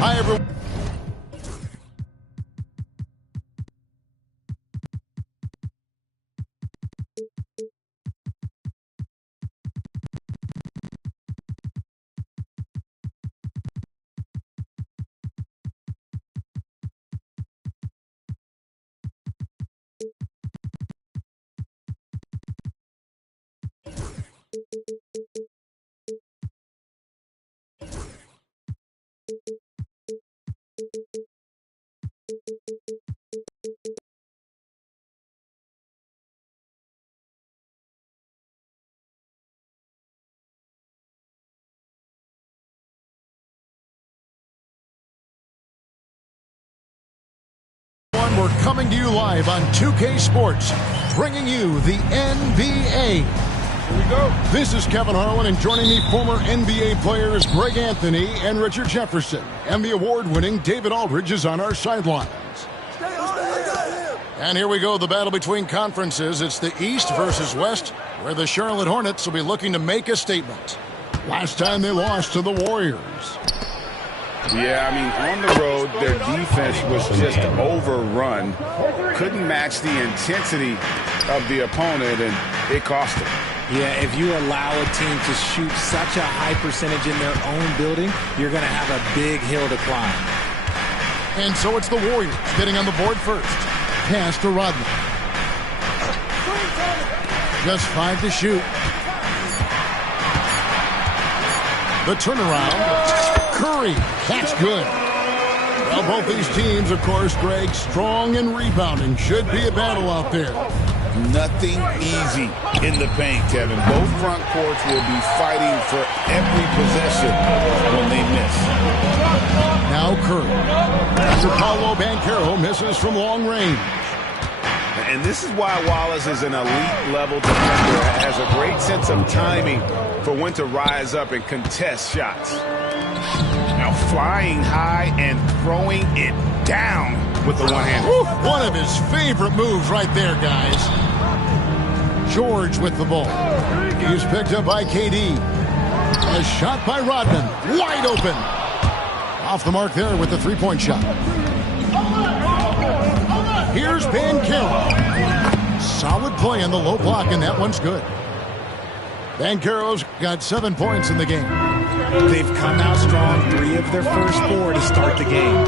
Hi, everyone. We're coming to you live on 2K Sports, bringing you the NBA. Here we go. This is Kevin Harlan, and joining me, former NBA players Greg Anthony and Richard Jefferson. And the award-winning David Aldridge is on our sidelines. And here we go, the battle between conferences. It's the East versus West, where the Charlotte Hornets will be looking to make a statement. Last time they lost to the Warriors. Yeah, I mean, on the road, their defense was just overrun. Couldn't match the intensity of the opponent, and it cost them. Yeah, if you allow a team to shoot such a high percentage in their own building, you're going to have a big hill to climb. And so it's the Warriors getting on the board first. Pass to Rodman. Just 5 to shoot. The turnaround. Curry, that's good. Well, both these teams, of course, Greg, strong and rebounding. Should be a battle out there. Nothing easy in the paint, Kevin. Both front courts will be fighting for every possession when they miss. Now Curry. After Paolo Banchero misses from long range. And this is why Wallace is an elite-level defender. Has a great sense of timing for when to rise up and contest shots. Now flying high and throwing it down with the one-hander. One of his favorite moves right there, guys. George with the ball. He's picked up by KD. A shot by Rodman. Wide open. Off the mark there with the three-point shot. Here's Banchero. Solid play on the low block, and that one's good. Banchero's got 7 points in the game. They've come out strong, 3 of their first 4 to start the game.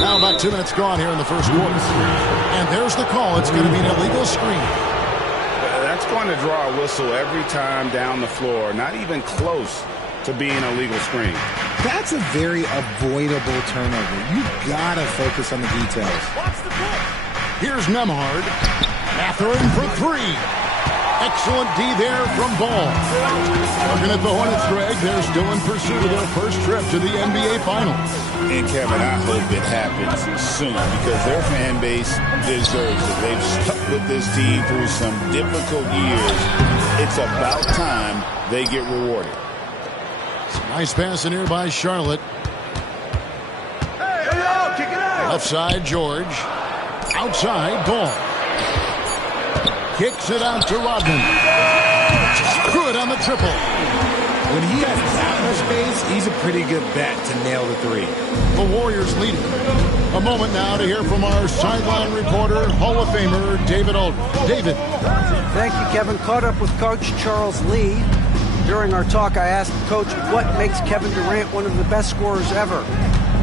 Now about 2 minutes gone here in the first quarter. And there's the call. It's going to be an illegal screen. That's going to draw a whistle every time down the floor. Not even close to being a legal screen. That's a very avoidable turnover. You've got to focus on the details. Here's Nembhard. Mathurin for 3. Excellent D there from Ball. Looking at the Hornets, Greg, they're still in pursuit of their first trip to the NBA Finals. And, Kevin, I hope it happens soon because their fan base deserves it. They've stuck with this team through some difficult years. It's about time they get rewarded. Nice pass in here by Charlotte. Left side, George. Outside, Ball. Kicks it out to Rodman. Good on the triple. When he has that much space, he's a pretty good bet to nail the 3. The Warriors lead it. A moment now to hear from our sideline reporter, Hall of Famer David Aldridge. David. Thank you, Kevin. Caught up with Coach Charles Lee. During our talk, I asked Coach what makes Kevin Durant one of the best scorers ever.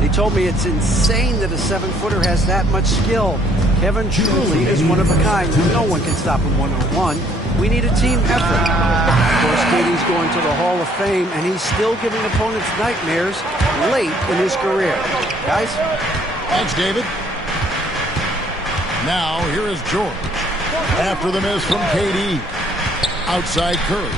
They told me it's insane that a 7-footer has that much skill. Kevin truly is one of a kind. No one can stop him one-on-one. We need a team effort. Of course, KD's going to the Hall of Fame, and he's still giving opponents nightmares late in his career. Guys? Thanks, David. Now, here is George. After the miss from KD. Outside Curry.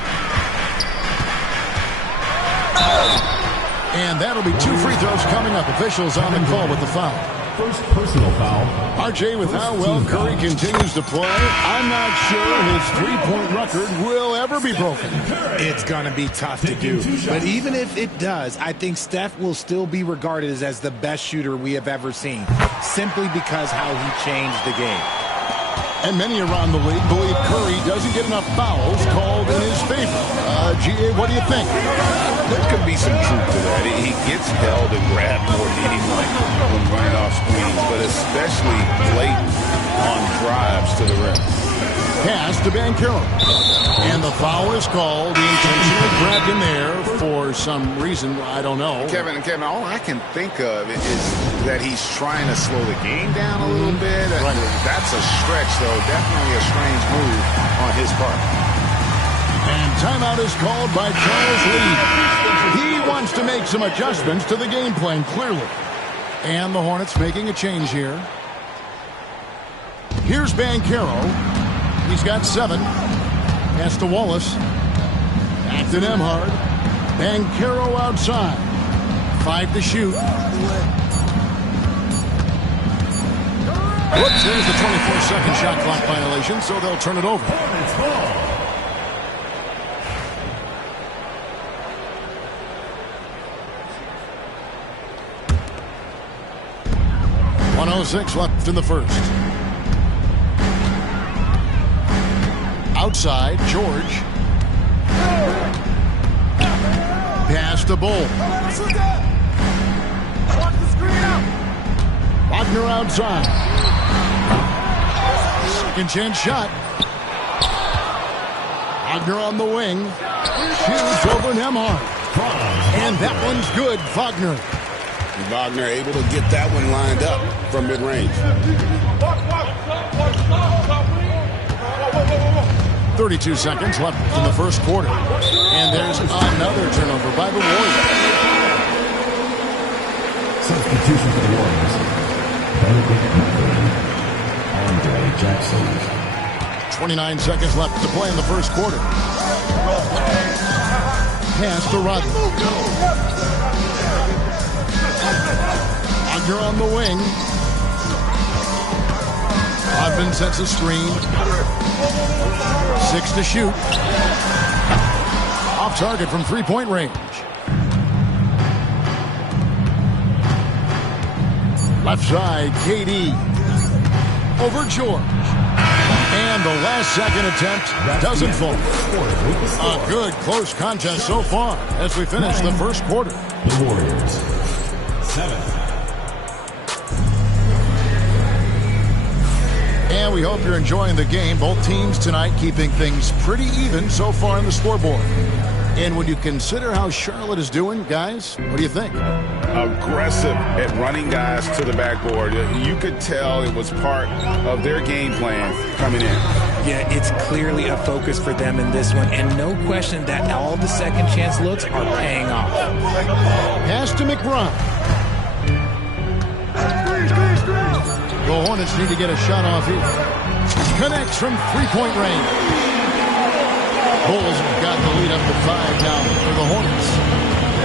And that'll be 2 free throws coming up. Officials on the call with the foul. First personal foul. RJ, with how well Curry continues to play, I'm not sure his three-point record will ever be broken. It's going to be tough to do. But even if it does, I think Steph will still be regarded as the best shooter we have ever seen, simply because how he changed the game. And many around the league believe Curry doesn't get enough fouls called in his favor. G.A., what do you think? There could be some truth to that. He gets held and grabbed more than anyone when running off screens, but especially late on drives to the rim. Pass to Banchero. And the foul is called. He intentionally grabbed him there for some reason. I don't know. Kevin, all I can think of is that he's trying to slow the game down a little bit. Right. That's a stretch, though. Definitely a strange move on his part. And timeout is called by Charles Lee. He wants to make some adjustments to the game plan, clearly. And the Hornets making a change here. Here's Banchero. He's got 7. Pass to Wallace. Back to Nembhard. Banchero outside. 5 to shoot. Whoops, there's the 24-second shot clock violation, so they'll turn it over. 1:06 left in the first. Outside, George. Pass to Bull. Wagner outside. Second chance shot. Wagner on the wing. Shoots over Nembhard. And that one's good, Wagner. Wagner able to get that one lined up from mid-range. 32 seconds left in the first quarter. And there's another turnover by the Warriors. Substitution for the Warriors. Benedict Mathurin. Andre Jackson. 29 seconds left to play in the first quarter. Pass to Rodman. Wagner on the wing. Rodman sets a screen. 6 to shoot. Off target from three-point range. Left side, KD. Over George. And the last second attempt doesn't fall. A good close contest so far as we finish the first quarter. The Warriors. 7. And we hope you're enjoying the game. Both teams tonight keeping things pretty even so far on the scoreboard. And when you consider how Charlotte is doing, guys, what do you think? Aggressive at running guys to the backboard. You could tell it was part of their game plan coming in. Yeah, it's clearly a focus for them in this one, and no question that all the second chance looks are paying off. Pass to McBride. The Hornets need to get a shot off here. Connects from three-point range. Bulls have got the lead up to 5 now for the Hornets.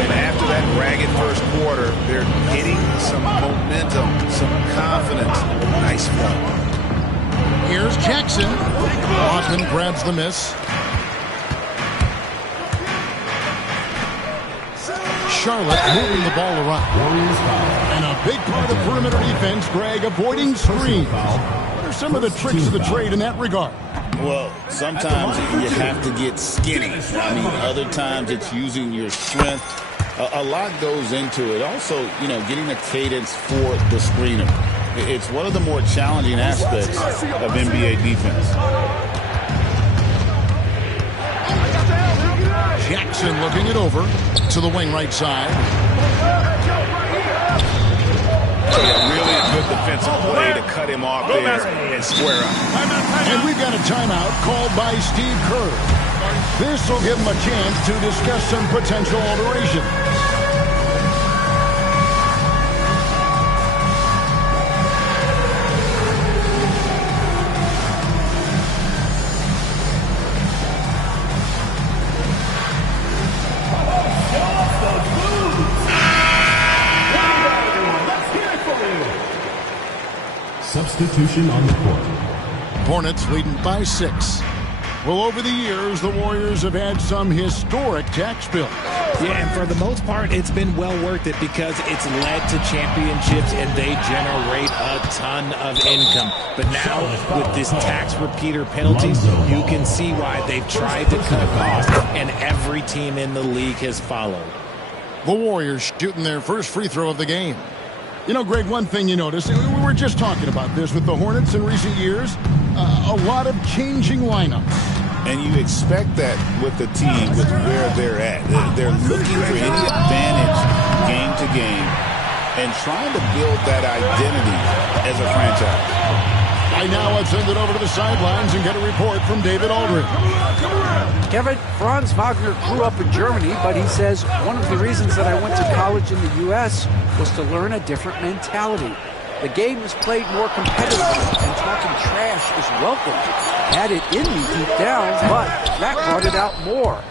And after that ragged first quarter, they're getting some momentum, some confidence. Nice flow. Here's Jackson. Rodman grabs the miss. Charlotte moving the ball around. And a big part of perimeter defense, Greg, avoiding screens. What are some of the tricks of the trade in that regard? Well, sometimes you have to get skinny. I mean, other times it's using your strength. A lot goes into it. Also, getting a cadence for the screener. It's one of the more challenging aspects of NBA defense. Jackson looking it over to the wing right side. Yeah, really a good defensive play to cut him off there and square up. And we've got a timeout called by Steve Kerr. This will give him a chance to discuss some potential alteration. Substitution on the court. Hornets leading by 6. Well, over the years, the Warriors have had some historic tax bills. Yeah, and for the most part, it's been well worth it because it's led to championships and they generate a ton of income. But now, with this tax repeater penalties, you can see why they've tried to cut costs, and every team in the league has followed. The Warriors shooting their first free throw of the game. You know, Greg, one thing you notice, we were just talking about this with the Hornets in recent years, a lot of changing lineups. And you expect that with the team, with where they're at. They're looking for any advantage game to game and trying to build that identity as a franchise. Right now, let's send it over to the sidelines and get a report from David Aldridge. Kevin, Franz Wagner grew up in Germany, but he says one of the reasons that I went to college in the U.S. was to learn a different mentality. The game is played more competitively, and talking trash is welcomed. Had it in me deep down, but that brought it out more.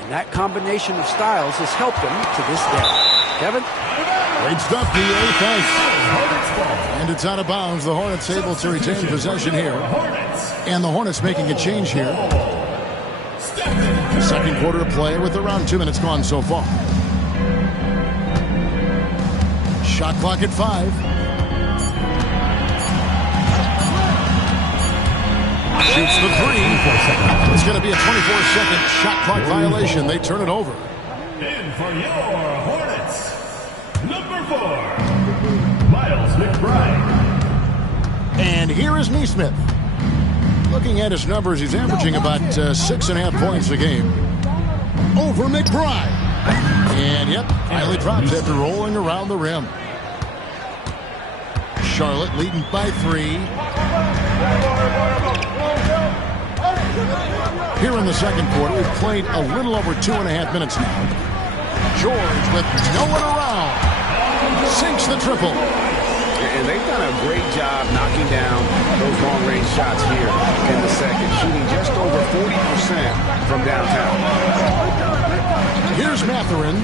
And that combination of styles has helped him to this day. Kevin? Great stuff, D.A. Thanks. And it's out of bounds. The Hornets able to retain possession here. And the Hornets making a change here. Second quarter of play with around 2 minutes gone so far. Shot clock at 5. Shoots the 3. It's going to be a 24-second shot clock violation. They turn it over. In for your Hornets, number 4, Miles McBride. And here is Neesmith. Looking at his numbers, he's averaging about 6.5 points a game. Over McBride. And, yep, finally drops after rolling around the rim. Charlotte leading by 3. Here in the second quarter, we've played a little over 2.5 minutes now. George with no one around. Sinks the triple. And they've done a great job knocking down those long-range shots here in the second, shooting just over 40% from downtown. Here's Mathurin.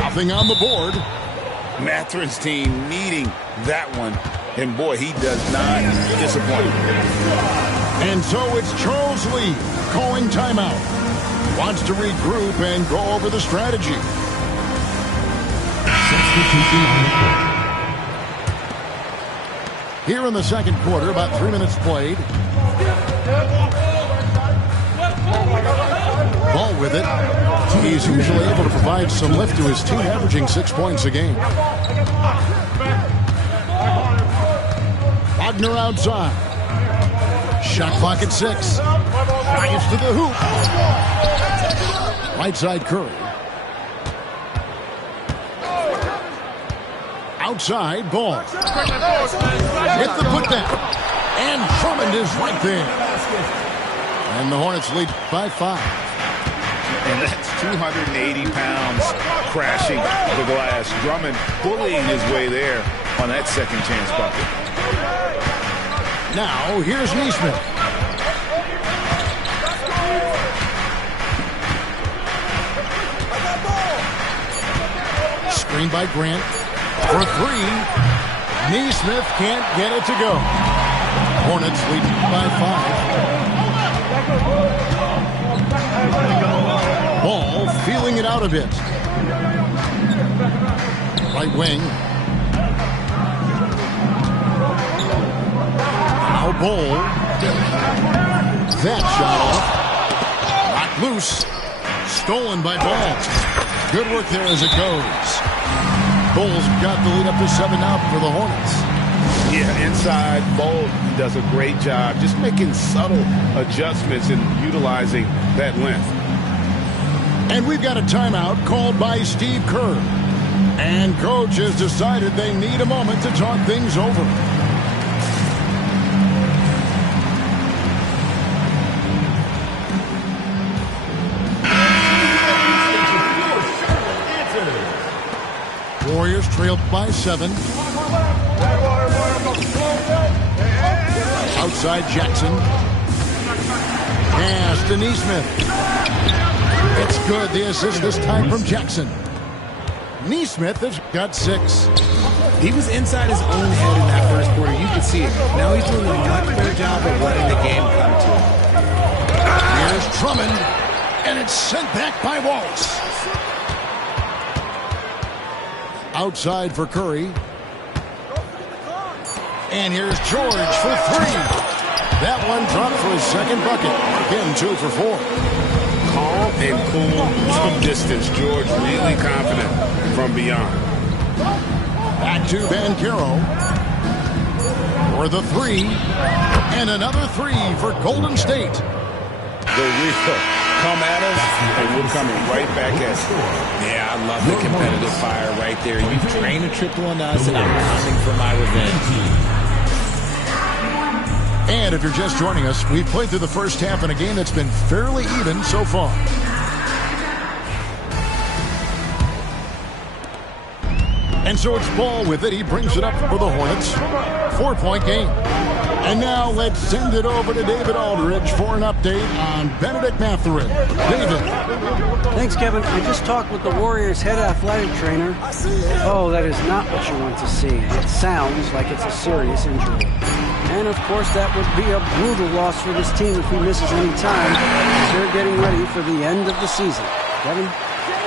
Nothing on the board. Mathurin's team needing that one. And, boy, he does not disappoint. And so it's Charles Lee calling timeout. Wants to regroup and go over the strategy. Substitution on the court. Here in the second quarter, about 3 minutes played. Ball with it. He's usually able to provide some lift to his team, averaging 6 points a game. Wagner outside. Shot clock at 6. Giants to the hoop. Right side Curry. Outside Ball. Hit the putback. And Drummond is right there. And the Hornets lead by 5. And that's 280 pounds crashing the glass. Drummond bullying his way there on that second chance bucket. Now, here's Neesmith. Screen by Grant. For 3. Neesmith can't get it to go. Hornets lead by 5. Ball feeling it out a bit. Right wing. Now Ball. That shot off. Knocked loose. Stolen by Ball. Good work there as it goes. Bulls got the lead up to 7 now for the Hornets. Yeah, inside, Ball does a great job just making subtle adjustments and utilizing that length. And we've got a timeout called by Steve Kerr. And coach has decided they need a moment to talk things over. Warriors trailed by 7. Outside Jackson. Pass to Nesmith. It's good. The assist this time from Jackson. Nesmith has got 6. He was inside his own head in that first quarter. You could see it. Now he's doing a much better job of letting the game come to him. Here's Drummond, and it's sent back by Wallace. Outside for Curry. And here's George for 3. That one dropped for his second bucket. Again, 2 for 4. Calm and cool from distance. George really confident from beyond. Back to Banchero for the 3. And another 3 for Golden State. The real come at us, and we're coming right back at you. Yeah, I love the competitive fire right there. You drain a triple on us, and I'm coming for my revenge. And if you're just joining us, we've played through the first half in a game that's been fairly even so far. And so it's Ball with it. He brings it up for the Hornets. 4-point game. And now let's send it over to David Aldridge for an update on Benedict Mathurin. David. Thanks, Kevin. I just talked with the Warriors' head athletic trainer. Oh, that is not what you want to see. It sounds like it's a serious injury. And, of course, that would be a brutal loss for this team if he misses any time, as they're getting ready for the end of the season. Kevin?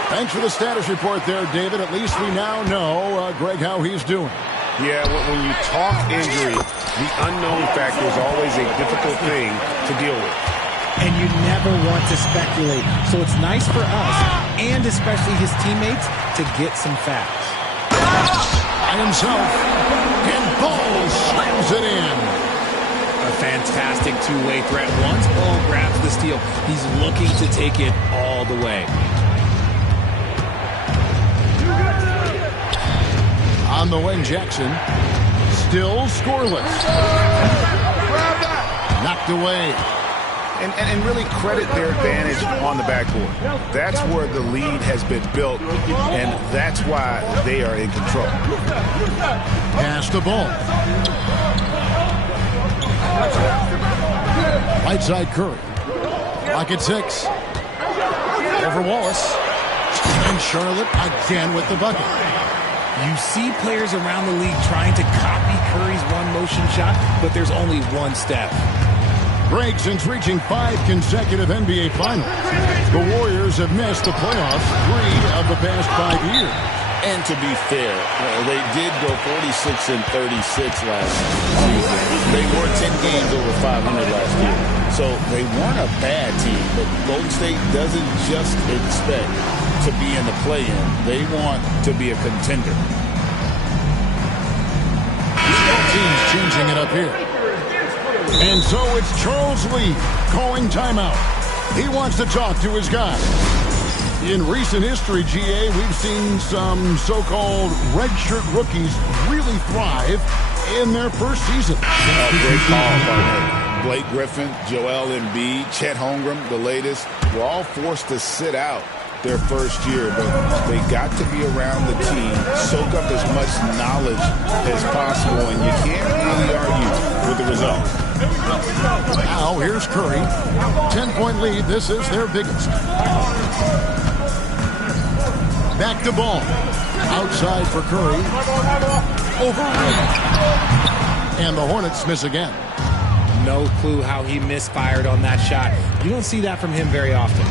Thanks for the status report there, David. At least we now know, Greg, how he's doing. Yeah, when you talk injury, the unknown factor is always a difficult thing to deal with. And you never want to speculate. So it's nice for us, and especially his teammates, to get some facts. By himself, and Ball slams it in. A fantastic two-way threat. Once Ball grabs the steal, he's looking to take it all the way. On the wing, Jackson. Still scoreless. Knocked away. And really credit their advantage on the backboard. That's where the lead has been built, and that's why they are in control. Pass the ball. Right side Curry. Lock at 6. Over Wallace. And Charlotte again with the bucket. You see players around the league trying to copy Curry's one-motion shot, but there's only one step. Greg, since reaching 5 consecutive NBA Finals, the Warriors have missed the playoffs 3 of the past 5 years. And to be fair, they did go 46-36 last season. They were 10 games over 500 last year. So they weren't a bad team, but Golden State doesn't just expect to be in the play-in. They want to be a contender. Both teams changing it up here. And so it's Charles Lee calling timeout. He wants to talk to his guy. In recent history, GA, we've seen some so-called redshirt rookies really thrive in their first season. Great call, partner. Blake Griffin, Joel Embiid, Chet Holmgren, the latest, were all forced to sit out their first year, but they got to be around the team, soak up as much knowledge as possible, and you can't really argue with the results. Now here's Curry. 10-point lead. This is their biggest. Back to Ball. Outside for Curry. Over. And the Hornets miss again. No clue how he misfired on that shot. You don't see that from him very often.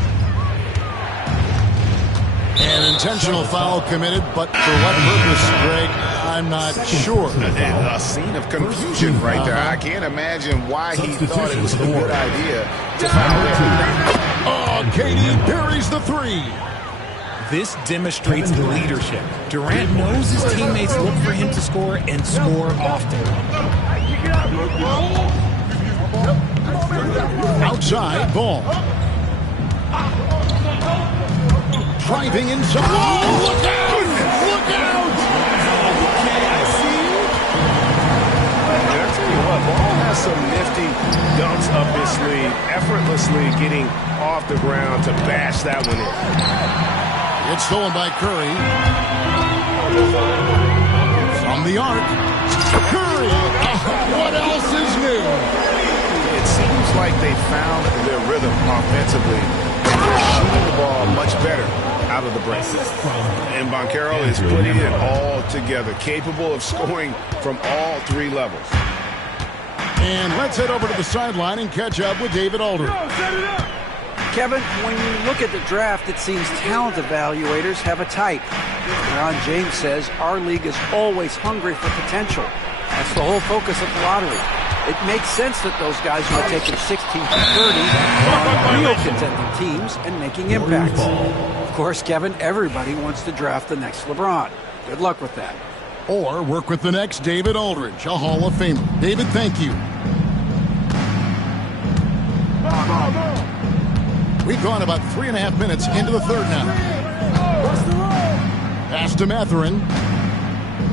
An intentional foul committed, but for what purpose, Greg, I'm not sure. A scene of confusion right there. I can't imagine why he thought it was a good idea to foul there. Oh, KD buries the 3. This demonstrates leadership. Durant knows his teammates look for him to score and score often. Outside, Ball. Driving inside. Oh, look out! Look out! Ball has some nifty dunks up his sleeve, effortlessly getting off the ground to bash that one in. It's stolen by Curry. From the arc. Curry! What else is new? It seems like they found their rhythm offensively. They're shooting the ball much better out of the break. And Banchero is putting it all together, capable of scoring from all three levels. And let's head over to the sideline and catch up with David Aldridge. Kevin, when you look at the draft, it seems talent evaluators have a type. Ron James says our league is always hungry for potential. That's the whole focus of the lottery. It makes sense that those guys who are taken 16th and 30th are on real contending teams and making impacts. Of course, Kevin, everybody wants to draft the next LeBron. Good luck with that. Or work with the next David Aldridge, a Hall of Famer. David, thank you. We've gone about 3.5 minutes into the third now. Pass to Mathurin.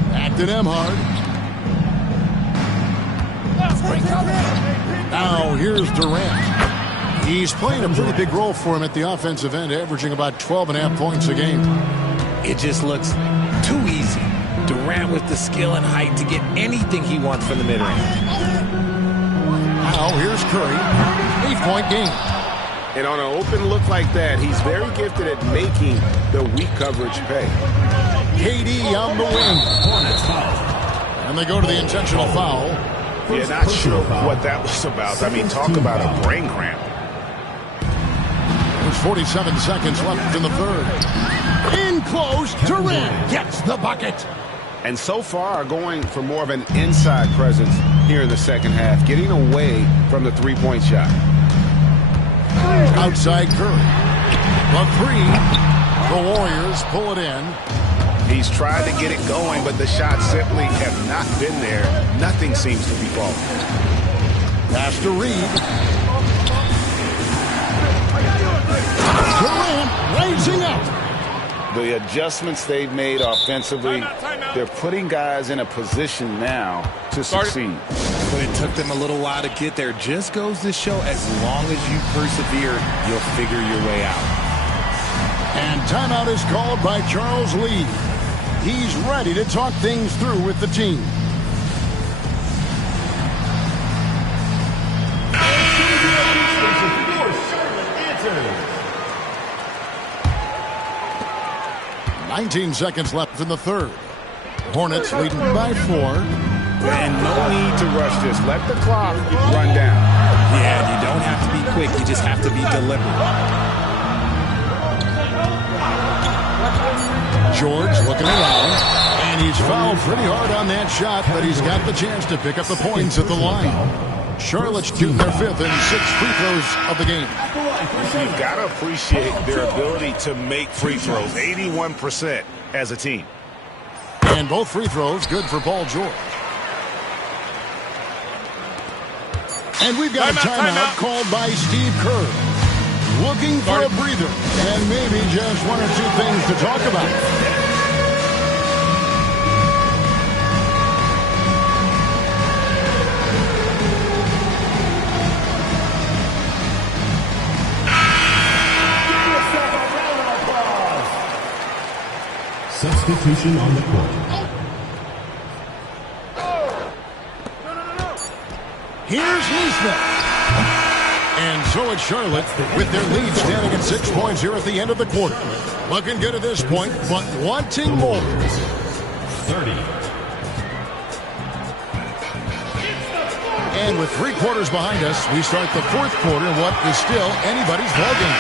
Back to Nembhard. Now here's Durant. He's playing a pretty big role for him at the offensive end, averaging about 12.5 points a game. It just looks too easy. Durant with the skill and height to get anything he wants from the mid-range. Now here's Curry. 8-point game. And on an open look like that, he's very gifted at making the weak coverage pay. KD on the wing. And they go to the intentional foul. Yeah, not sure what that was about. I mean, talk about a brain cramp. There's 47 seconds left in the third. In close, Durant gets the bucket. And so far, going for more of an inside presence here in the second half, getting away from the three-point shot. Outside Curry. The three. The Warriors pull it in. He's tried to get it going, but the shots simply have not been there. Nothing seems to be falling. Pass to Reed. Durant raising up. The adjustments they've made offensively, they're putting guys in a position now to succeed. But it took them a little while to get there. Just goes to show, as long as you persevere, you'll figure your way out. And timeout is called by Charles Lee. He's ready to talk things through with the team. Charlotte 19 seconds left in the third. Hornets leading by 4. And no need to rush this. Let the clock run down. Yeah, you don't have to be quick. You just have to be deliberate. George looking around, and he's fouled pretty hard on that shot, but he's got the chance to pick up the points at the line. Charlotte's shooting their 5th and 6th free throws of the game. You've got to appreciate their ability to make free throws, 81% as a team. And both free throws good for Paul George. And we've got a timeout called by Steve Kerr. Looking for a breather, and maybe just 1 or 2 things to talk about. Substitution on the court. Here's Nesmith. And so it's Charlotte with their lead standing at 6 points here at the end of the quarter. Looking good at this point, but wanting more. 30. And with 3 quarters behind us, we start the 4th quarter in what is still anybody's ballgame.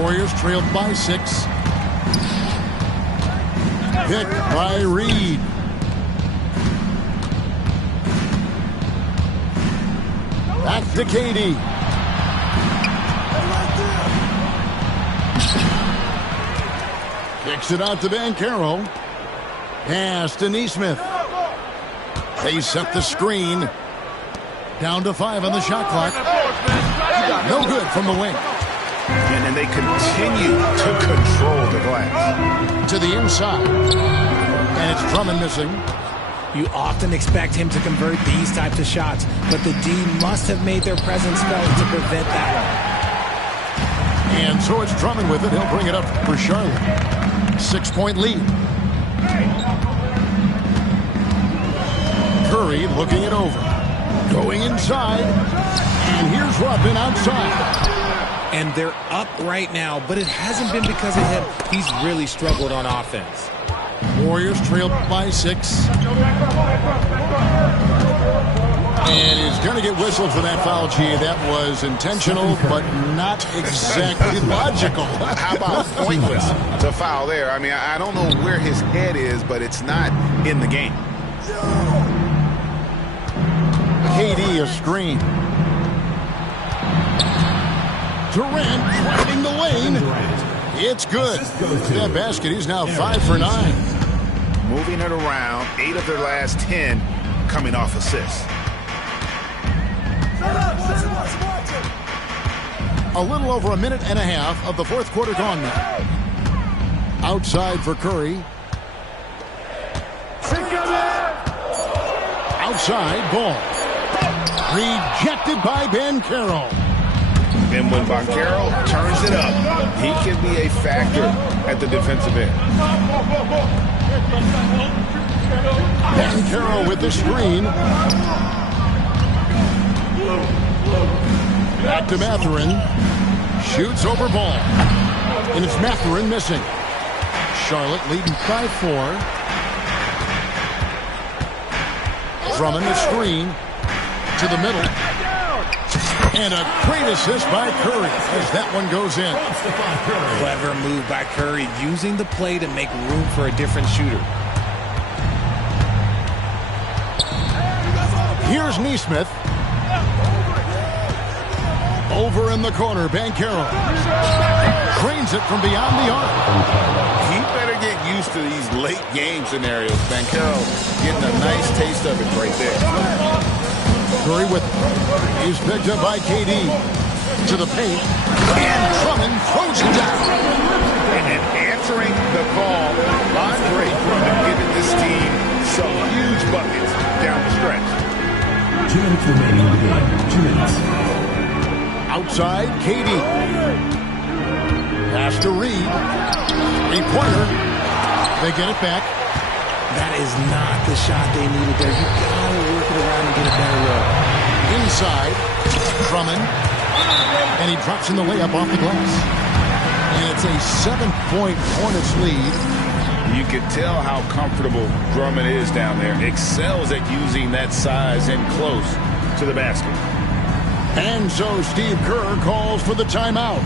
Warriors trailed by 6. Picked by Reed. Back to KD. Kicks it out to Banchero. Pass to Nesmith. They set the screen. Down to 5 on the shot clock. No good from the wing. And they continue to control the glass. To the inside. And it's Drummond missing. You often expect him to convert these types of shots, but the D must have made their presence felt to prevent that one. And so it's Drummond with it. He'll bring it up for Charlotte. 6-point lead. Curry looking it over. Going inside. And here's Rodman outside. And they're up right now, but it hasn't been because of him. He's really struggled on offense. Warriors trailed by 6. And he's going to get whistled for that foul, G. That was intentional, but not exactly logical. How about pointless to foul there? I mean, I don't know where his head is, but it's not in the game. KD a screen. Durant driving the lane. It's good. That basket, he's now 5 for 9. Moving it around, 8 of their last 10 coming off assists. A little over a minute and a half of the fourth quarter gone now. Outside for Curry. Outside ball. Rejected by Banchero. And when Banchero turns it up, he can be a factor at the defensive end. Banchero with the screen. Back to Mathurin. Shoots over ball. And it's Mathurin missing. Charlotte leading by 4. Drummond the screen. To the middle. And a great assist by Curry as that one goes in. Clever move by Curry, using the play to make room for a different shooter. Here's Nesmith. Over in the corner, Banchero. Drains it from beyond the arc. He better get used to these late game scenarios. Banchero getting a nice taste of it right there. Curry with it. He's picked up by KD. To the paint. And Drummond throws it down. And answering the call, Andre Drummond giving this team some huge buckets down the stretch. 2 minutes remaining in the game. 2 minutes. Outside, KD. Pass to Reed. 3-pointer. They get it back. That is not the shot they needed there. You gotta work it around and get a better look. Inside, Drummond. And he drops in the layup off the glass. And it's a 7-point Hornets lead. You can tell how comfortable Drummond is down there. Excels at using that size and close to the basket. And so Steve Kerr calls for the timeout.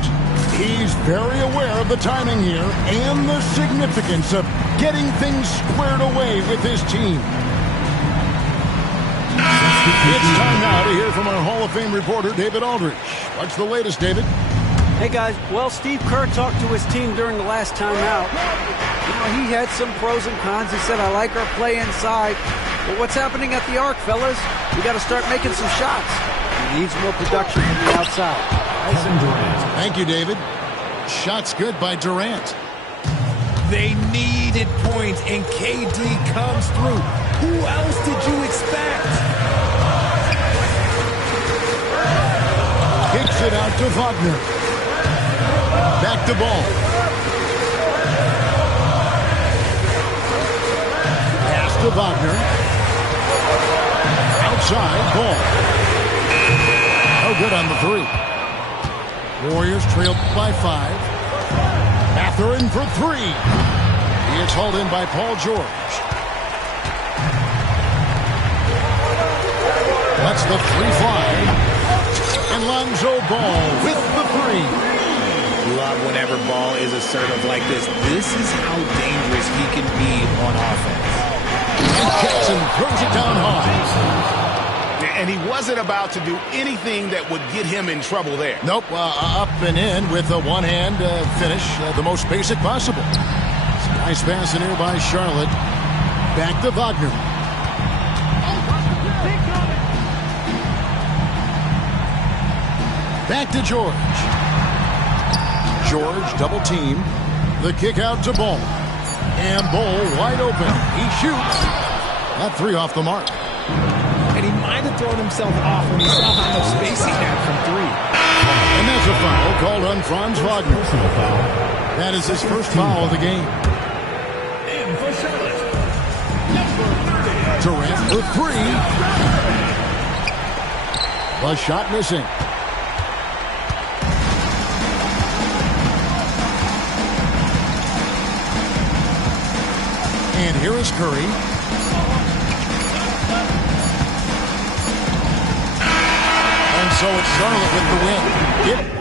He's very aware of the timing here and the significance of getting things squared away with his team. It's time now to hear from our Hall of Fame reporter, David Aldridge. What's the latest, David? Hey, guys. Well, Steve Kerr talked to his team during the last timeout. You know, he had some pros and cons. He said, I like our play inside. But what's happening at the arc, fellas? We got to start making some shots. He needs more production from the outside. Thank you, David. Shots good by Durant. They needed points, and KD comes through. Who else did you expect? Kicks it out to Wagner. Back to ball. Pass to Wagner. Outside, ball. No good on the 3. Warriors trailed by 5. Mathurin for 3. He is hauled in by Paul George. Lets the 3 fly. And Lonzo Ball with the 3. Love whenever Ball is assertive like this. This is how dangerous he can be on offense. And Jackson throws it down hard. And he wasn't about to do anything that would get him in trouble there. Nope, up and in with a one-hand finish, the most basic possible. Nice pass in here by Charlotte. Back to Wagner. Back to George. George double team. The kick out to Ball. And Ball wide open. He shoots. That three off the mark. And he might have thrown himself off when he saw how much space he had from three. And that's a foul called on Franz Wagner. That is his first foul of the game. Durant for three. The shot missing. And here is Curry. And so it's Charlotte with the win.